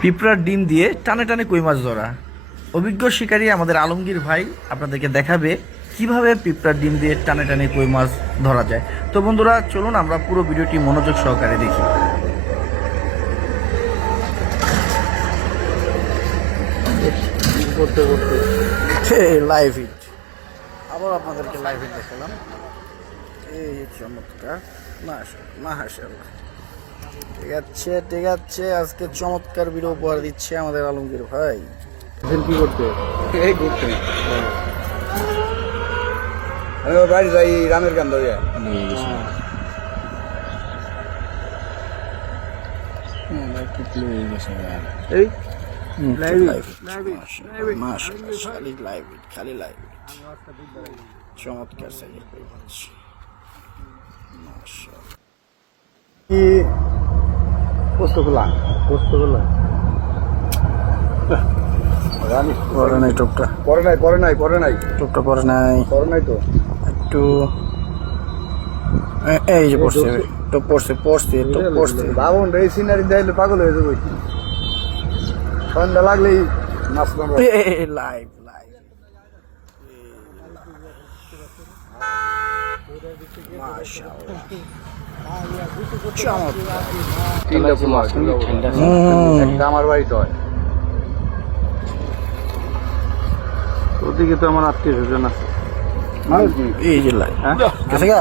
পিঁপড়ার ডিম দিয়ে টানে টানে কই মাছ ধরা। অভিজ্ঞ শিকারী আমাদের আলমগীর ভাই আপনাদেরকে দেখাবে কিভাবে পিঁপড়ার ডিম দিয়ে টানে টানে কই মাছ ধরা যায়। তো বন্ধুরা চলুন আমরা পুরো ভিডিওটি মনোযোগ সহকারে দেখি। করতে করতে লাইভ হিট, আবার আপনাদেরকে লাইভ হিট দেখালাম। এই চমৎকার, মাশাআল্লাহ। ঠিক আছে, আজকে চমৎকার ভিডিও উপহার দিচ্ছে আমাদের আলমগীর ভাই। কি করতে এই ঘুরতে আমি বাড়ি যাই রামের গান ধরে এই চমৎকার পোস্তগুলা পরে নাই টোপটা, পরে নাই টোপটা পরে নাই তো একটু এই যে পড়ছে, টোপ পড়ছে বাবন এই সিনারি দেখলে পাগল হয়ে যাবো। সন্ধ্যা লাগলেই মাছ লাইভ একটা আমার বাড়িতে হয়, ওদিকে তো আমার আত্মীয় স্বজন আছে। এই যে লাইভ, হ্যাঁ গেছে গা